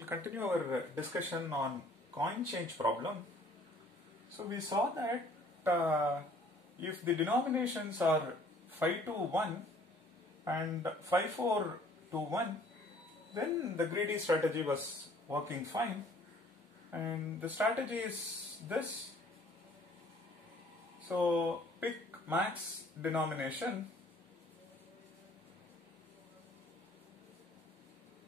We'll continue our discussion on coin change problem. So we saw that if the denominations are 5 to 1 and 5, 4 to 1, then the greedy strategy was working fine. And the strategy is this. So pick max denomination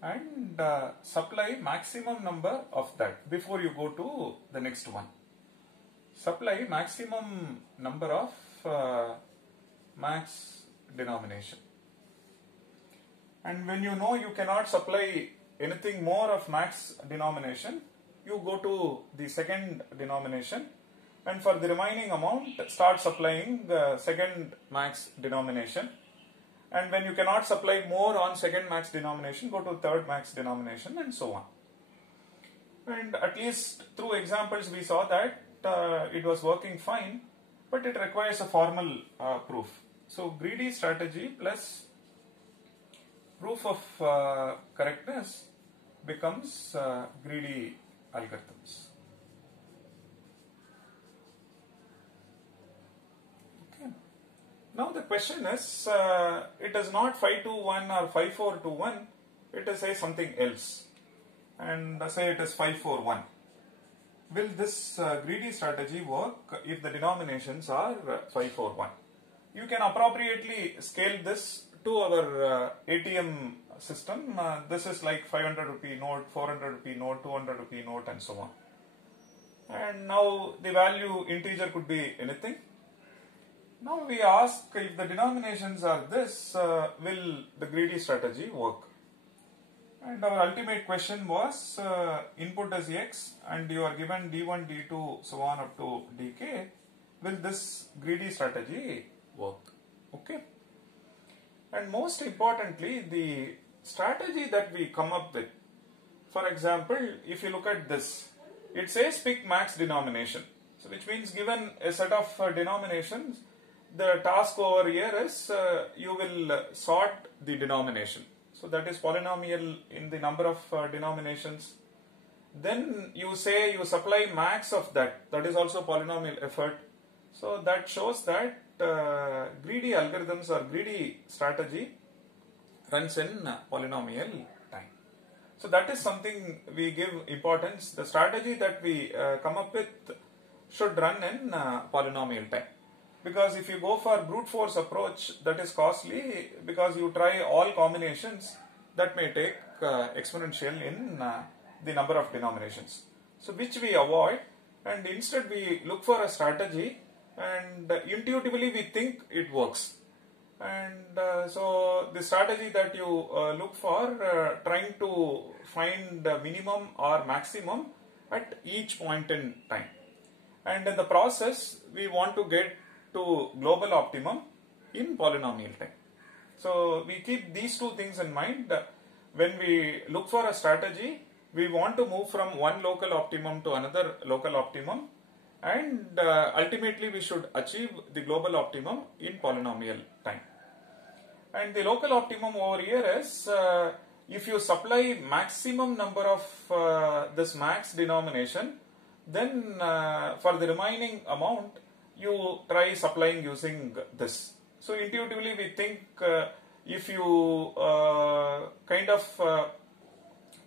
and supply maximum number of that before you go to the next one. Supply maximum number of max denomination. And when you know you cannot supply anything more of max denomination, you go to the second denomination, and for the remaining amount start supplying the second max denomination. And when you cannot supply more on second max denomination, go to third max denomination, and so on. And at least through examples we saw that it was working fine, but it requires a formal proof. So greedy strategy plus proof of correctness becomes greedy algorithms. Okay. Now the question is, it is not 5 to 1 or 5, 4 to 1, it is say something else, and say it is 5, 4, 1. Will this greedy strategy work if the denominations are 5, 4, 1? You can appropriately scale this to our ATM system. This is like 500 rupee note, 400 rupee note, 200 rupee note, and so on. And now the value integer could be anything. Now we ask, if the denominations are this, will the greedy strategy work? And our ultimate question was, input is x and you are given d1, d2, so on up to dk. Will this greedy strategy work? Okay. And most importantly, the strategy that we come up with. For example, if you look at this, it says pick max denomination. So which means given a set of denominations, the task over here is you will sort the denomination. So that is polynomial in the number of denominations. Then you say you supply max of that. That is also polynomial effort. So that shows that greedy algorithms or greedy strategy runs in polynomial time. So that is something we give importance. The strategy that we come up with should run in polynomial time. Because if you go for brute force approach, that is costly, because you try all combinations that may take exponential in the number of denominations. So which we avoid, and instead we look for a strategy, and intuitively we think it works. And so the strategy that you look for, trying to find minimum or maximum at each point in time. And in the process, we want to get to global optimum in polynomial time. So we keep these two things in mind. When we look for a strategy, we want to move from one local optimum to another local optimum, and ultimately we should achieve the global optimum in polynomial time. And the local optimum over here is, if you supply maximum number of this max denomination, then for the remaining amount you try supplying using this. So intuitively we think, if you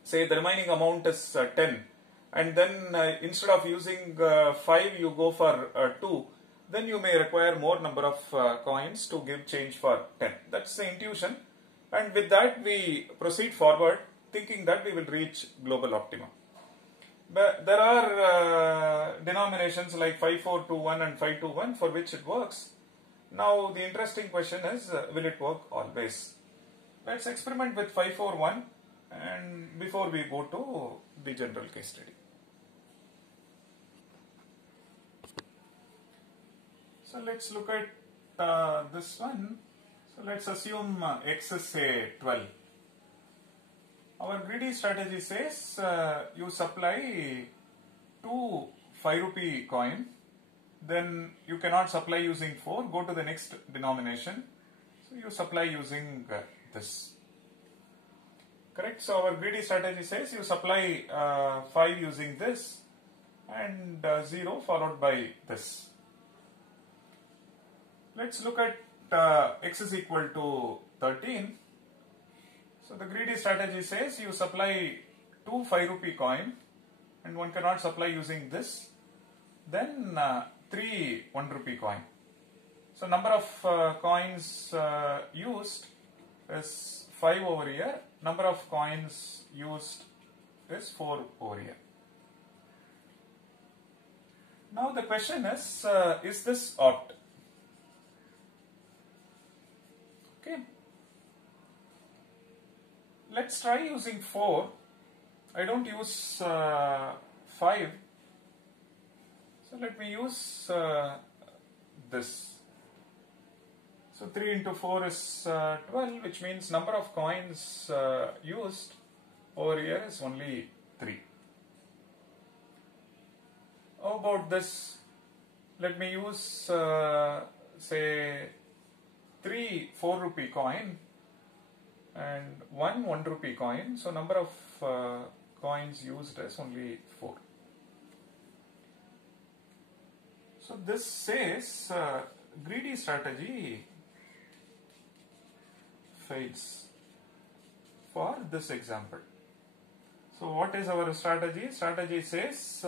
say the remaining amount is 10, and then instead of using 5 you go for 2, then you may require more number of coins to give change for 10. That's the intuition, and with that we proceed forward thinking that we will reach global optimum. But there are denominations like 5, 4 to 1 and 5 to 1 for which it works. Now the interesting question is, will it work always? Let's experiment with 5, 4, 1, and before we go to the general case study. So let's look at this one. So let's assume x is say 12. Our greedy strategy says you supply 2 5 rupee coin, then you cannot supply using 4, go to the next denomination. So you supply using this. Correct? So our greedy strategy says you supply 5 using this and 0 followed by this. Let's look at x is equal to 13. So the greedy strategy says you supply 2 5 rupee coin and one cannot supply using this, then 3 1 rupee coin. So number of coins used is 5 over here, number of coins used is 4 over here. Now the question is this opt? Okay. Let's try using 4. I don't use 5. So let me use this. So 3 into 4 is 12, which means number of coins used over here is only 3. How about this? Let me use say 3 4 rupee coin and 1 1 rupee coin. So number of coins used is only 4. So this says greedy strategy fails for this example. So what is our strategy? Strategy says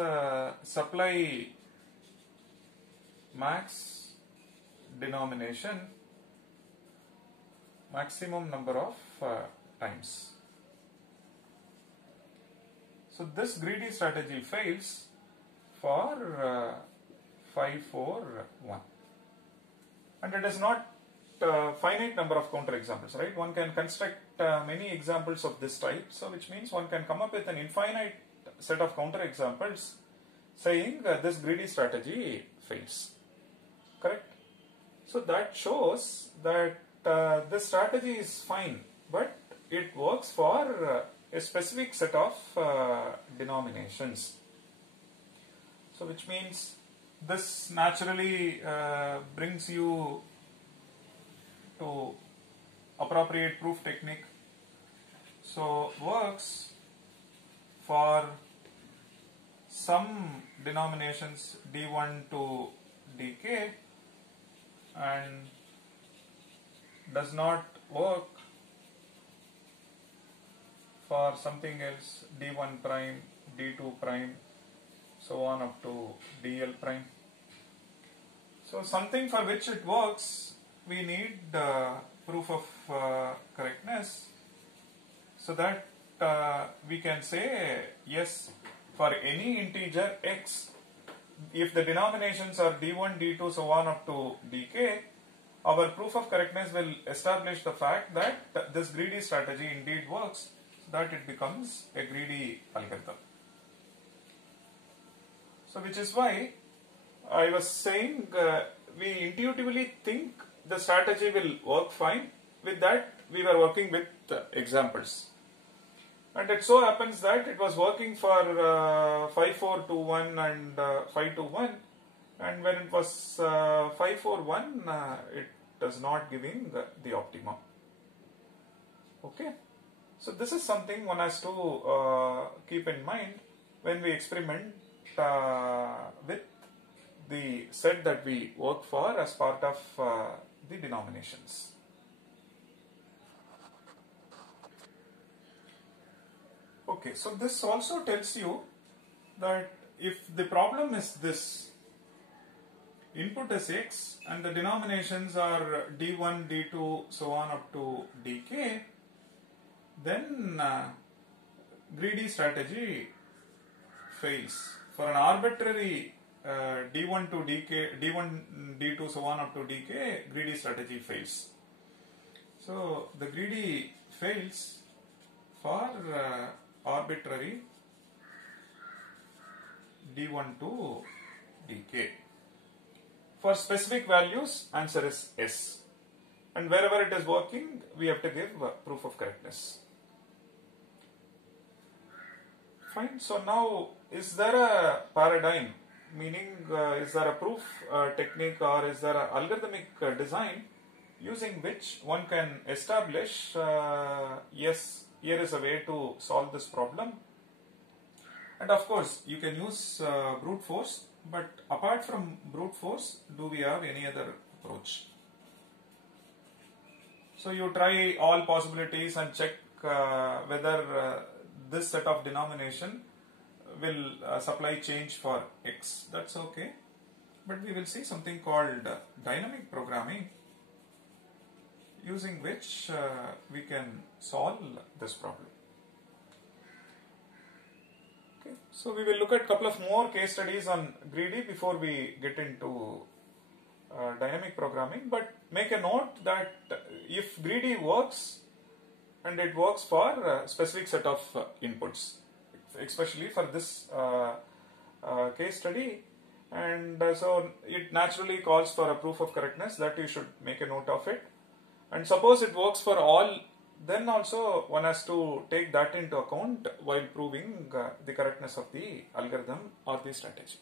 supply max denomination maximum number of times. So this greedy strategy fails for 5 4 1, and it is not finite number of counter examples, right? One can construct many examples of this type, so which means one can come up with an infinite set of counter examples saying this greedy strategy fails. Correct? So that shows that this strategy is fine, but it works for a specific set of denominations. So which means this naturally brings you to appropriate proof technique. So works for some denominations d1 to dk and does not work for something else d1 prime, d2 prime, so on up to dl prime. So something for which it works, we need proof of correctness, so that we can say yes, for any integer x, if the denominations are d1, d2, so on up to dk, our proof of correctness will establish the fact that this greedy strategy indeed works, so that it becomes a greedy algorithm. So which is why I was saying we intuitively think the strategy will work fine. With that, we were working with examples. And it so happens that it was working for 5 4 2 1 and 5 2 1, and when it was 5 4 1, it does not giving the optimum. Okay, so this is something one has to keep in mind when we experiment with the set that we work for as part of the denominations. Okay, so this also tells you that if the problem is this, input is x and the denominations are d1, d2, so on up to dk, then greedy strategy fails. For an arbitrary d1 to dk, d1, d2, so on up to dk, greedy strategy fails. So the greedy fails for arbitrary d1 to dk. For specific values, answer is yes. And wherever it is working, we have to give proof of correctness. Fine. So now, is there a paradigm? Meaning, is there a proof technique or is there an algorithmic design using which one can establish yes, here is a way to solve this problem. And of course, you can use brute force, but apart from brute force, do we have any other approach? So you try all possibilities and check whether this set of denomination will supply change for x. That's okay. But we will see something called dynamic programming, using which we can solve this problem. Okay. So we will look at a couple of more case studies on greedy before we get into dynamic programming, but make a note that if greedy works, and it works for a specific set of inputs, especially for this case study, and so it naturally calls for a proof of correctness, that you should make a note of it. And suppose it works for all, then also one has to take that into account while proving the correctness of the algorithm or the strategy.